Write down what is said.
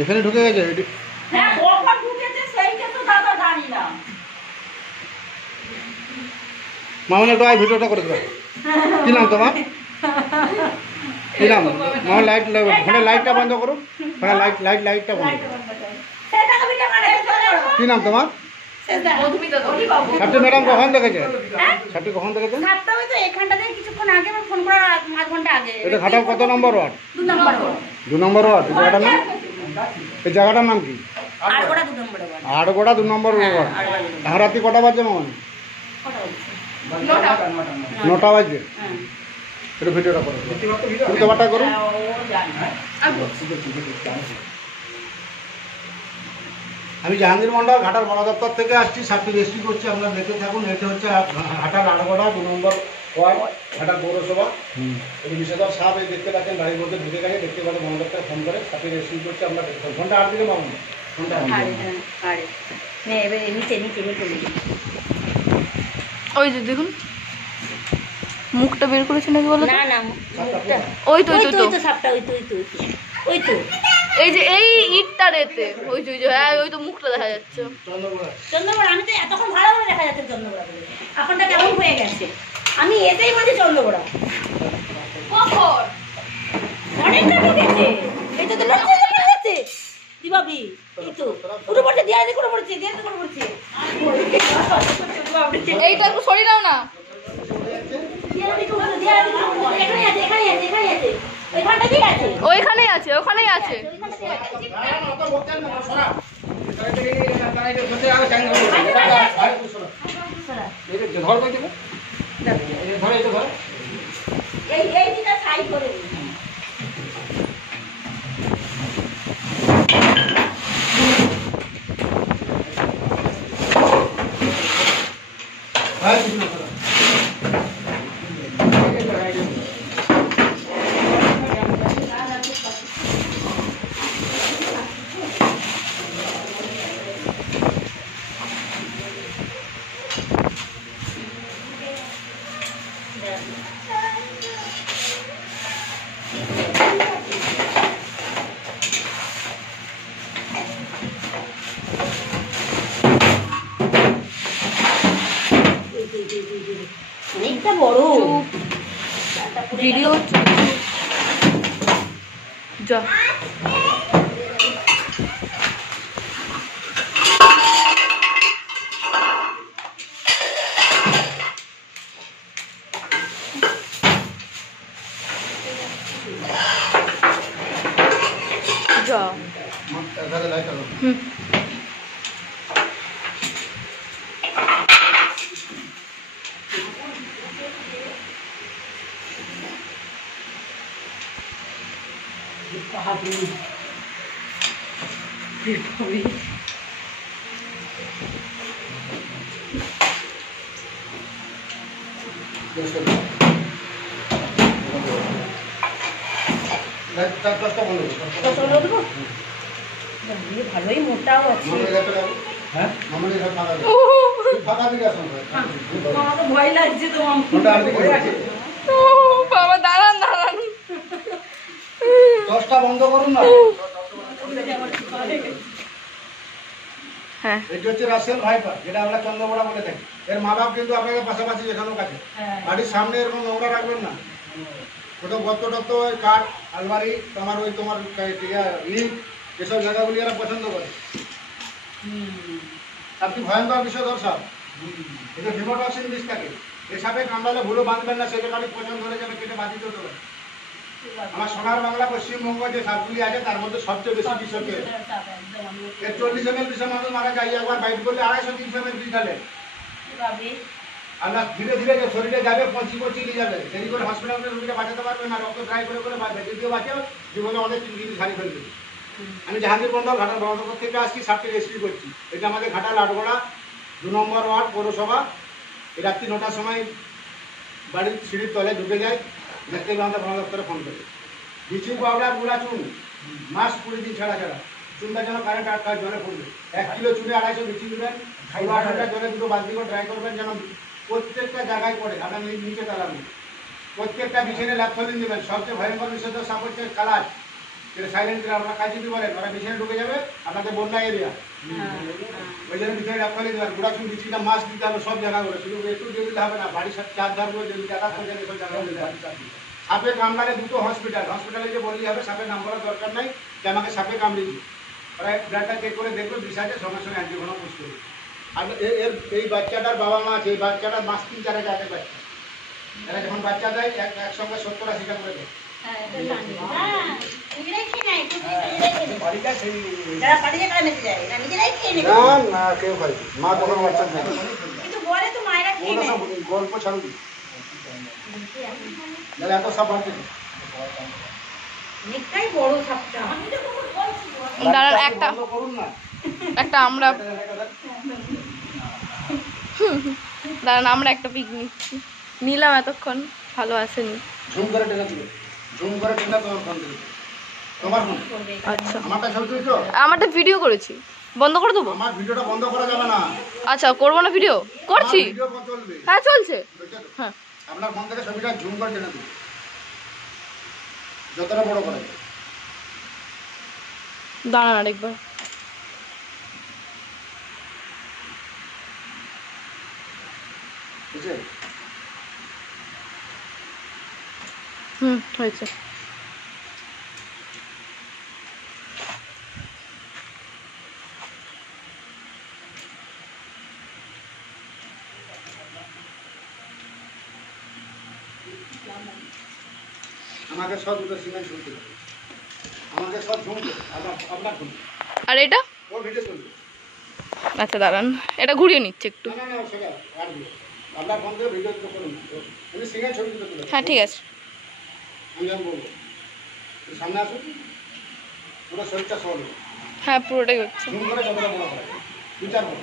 এখানে ঢুকে গেছে। হ্যাঁ কখন ঢুকেছে সেইটা তো দাদা জানি না। মামনি একটু আই ভিডিওটা করে দেবে। কি নাম তোমার? কি নাম? মামনি ফোনে লাইটটা বন্ধ করো। ফোনে লাইটটা বন্ধ করো। কি নাম তোমার? সাথী ম্যাডাম কখন দেখেছে? সাথী কখন দেখেছেন? এটা ঘাটাল কত নম্বর ওয়ার্ড? 2 নম্বর ওয়ার্ড। এই জায়গাটার নাম? এই জায়গাটার নাম কি? আড়গোড়া 2 নম্বর ওয়ার্ড। এখন রাত্রি কটা বাজছে মামনি? 9টা বাজছে। একটু ভিডিওটা করো, তোমারটা করুন। আমি জাহাঙ্গীর মন্ডল ঘাটাল বন দপ্তর থেকে আসছি, সাপটি রেস্কিউ করছি। আপনারা দেখতে থাকুন। এটা হচ্ছে ঘাটাল আড়গোড়া 2 নম্বর ওয়ার্ড, ঘাটাল পৌরসভা। এই বিষধর সাপ এই দেখতে পাচ্ছেন বাড়ির মধ্যে ঢুকে গেছে। দেখতে পাচ্ছেন বন দপ্তরে ফোন করে সাপটি রেস্কিউ করছে। আমরা ঘন্টা 8 দিকে পাবো না, ঘন্টা ওই যে দেখুন মুখটা বের করেছে নাকি বলো? না না ওই তো সাপটা ওই তো এই যে এই ইটটা রেতে ওই যে হ্যাঁ ওই তো মুখটা দেখা যাচ্ছে। চন্দ্রগড়া আমি তো এতক্ষণ ভালো করে দেখা যাচ্ছে চন্দ্রগড়া বলে। এখনটা কেমন হয়ে গেছে? আমি এতেই বলছি চন্দ্রগড়া কখন অনেকটা ঢুকেছে। এই তো ঢুকেছে দিবাবি। এই তো উঠে পড়ছে, দিয়ে করে পড়ছে, এইটা একটু সরিয়ে নাও না। ওইখানেই আছে, ওখানেই আছে। অনেকটা বড় ভিডিও যা যা ভালোই মোটাও আছে। ভয় লাগছে তো বাবা। দাঁড়ান দাঁড়ান, 10টা বন্ধ করুন না। হ্যাঁ এটা হচ্ছে রাসেল ভাইপার, যেটা আমরা চন্দ্রগড়া বলে থাকি। এর মা বাপ কিন্তু আপনাদের পাশাপাশি এখানেও কাছে। বাড়ির সামনে এরকম নোংরা রাখবেন না। কোথাও গর্ত টর্ত, ওই কাঠ আলমারি, তোমার লিক, এসব জায়গাগুলি এরা পছন্দ করে। সাপটি ভয়ঙ্কর বিষধর সাপ। এটা হিমোটক্সিন বিষ থাকে। এই সাপে কামড়ালে ভুলো বাঁধবেন না, সেটা কাটি পছন্দ ধরে যাবে, কেটে বাঁধিত হতে পারে। আমার সোনার বাংলা পশ্চিমবঙ্গ যে সাপগুলি আছে তার মধ্যে সবচেয়ে বেশি বিষ হচ্ছে এর। 40 ml বিষের মানুষ মারা যায়। একবার বাইট করলে 250-300 ml বিষ ঢালে। আপনার ধীরে ধীরে যে শরীরে যাবে, পচি নিয়ে যাবে। দেরি করে হসপিটালে রোগীটা বাঁচাতে পারবে না। রক্ত ড্রাই করে বাঁচবে, যদিও বাঁচে জীবনে অনেক জিনিস হারিয়ে ফেলবে। আমি জাহাঙ্গীর মন্ডল ঘাটাল বন দপ্তর থেকে আসছি, সাপটি রেস্কিউ করছি। এটা আমাদের ঘাটাল আড়গোড়া 2 নম্বর ওয়ার্ড পৌরসভা। এই রাত্রি 9টার সময় বাড়ির সিঁড়ির তলে ঢুকে যায়। দেখতে গেলে আমাদের বন দপ্তরে ফোন করে। ব্লিচিং পাউডার, গুঁড়া চুন, মাস 20 দিন ছাড়া চুনটা যেন কারেন্ট আটকায় জলে পড়বে। 1 কিলো চুনে 250 ব্লিচিং দেবেন। 8 লিটার জলে 2 বালতি করে ড্রাই করবেন, যেন প্রত্যেকটা জায়গায় পড়ে। আপনার নিচে তালাবেন। প্রত্যেকটা বিছানে ল্যাপথলিন দেবেন। সবচেয়ে ভয়ঙ্কর বিষয় তো সাপ হচ্ছে কালার, যেটা সাইলেন্ট কিলার। আপনার কাজ যদি বলেন ওরা বিছানে ঢুকে যাবে, আপনাদের বন্যা এরিয়া, ওই জন্য বিছানে ল্যাপথলিন দেবেন। গুড়াচুন বিচিটা মাছ দিতে হবে সব জায়গাগুলো, শুধু একটু দিয়ে দিতে হবে না, বাড়ির সাথে চার ধারগুলো যদি জায়গা থাকে সব জায়গা দিতে হবে। সাপে কামড়ালে দুটো হসপিটালে যে বললেই হবে, সাপের নাম বলার দরকার নাই যে আমাকে সাপে কামড়িয়েছে। ওরা ব্লাডটা চেক করে দেখলো, বিষ আছে, সঙ্গে সঙ্গে অ্যান্টিভেনম পুশ করবে। আর এই বাচ্চাটার বাবা মা আছে, এই বাচ্চাটার মাস 3-4 আগে বাচ্চা, এরা যখন বাচ্চা দেয় একসঙ্গে 70-80টা করে দেয়। যারা পাঠিয়ে তারা মেসে যায়, এরা নিজেরাই খেয়ে নেবে। না না, কেউ খায় না। মা তখন বাচ্চা দেয়। কিন্তু বলে তো মায়েরা খেয়ে ওগুলো নেয়। সব গল্প ছাড়ুন, নাহলে এত সাপ বাড়তে না। অনেকটাই বড় সাপটা। দাঁড়ান একটা বন্ধ করুন না। আমরা দাঁড়ান আমরা একটা পিক নিচ্ছি, নিলাম এতক্ষণ ভালো আসেনি। ঝুম করে টেনে তুলো, ঝুম করে টেনে তোমার ফোন দিবে। তোমার ফোন, আচ্ছা আমারটা ছবি তুলছো? আমারটা ভিডিও করেছি, বন্ধ করে দেবো? আমার ভিডিওটা বন্ধ করা যাবে না। আচ্ছা করবো না, ভিডিও করছি। আমার ভিডিও চলবে। হ্যাঁ চলছে। বুঝছো তো? হ্যাঁ আপনার ফোন থেকে ছবিটা ঝুম করে টেনে তুলো, যতটা বড় করা যায়। দাঁড়ান আরেকবার। বুঝছে? হয়েছে। আমাকে সব দুটো সিমেন্ট শুনতে হবে, আমাকে সব ঝুমকে আপনার ঝুম, আর এটা ও ভিডিও চলবে। আচ্ছা দাঁড়ান, এটা ঘুরিয়ে নিচ্ছে একটু। না না না, সেটা আর দিও। আপনার ফোন থেকে ভিডিও তো করুন, আমি সিমেন্ট ছবি তুলে তুলে হ্যাঁ ঠিক আছে। আমি যেমন বলবো, তুমি সামনে আসুন, পুরো শরীরটা সরল, হ্যাঁ পুরোটাই হচ্ছে। ঝুম করে যতটা বড় করা যায়, 2-4 বড়।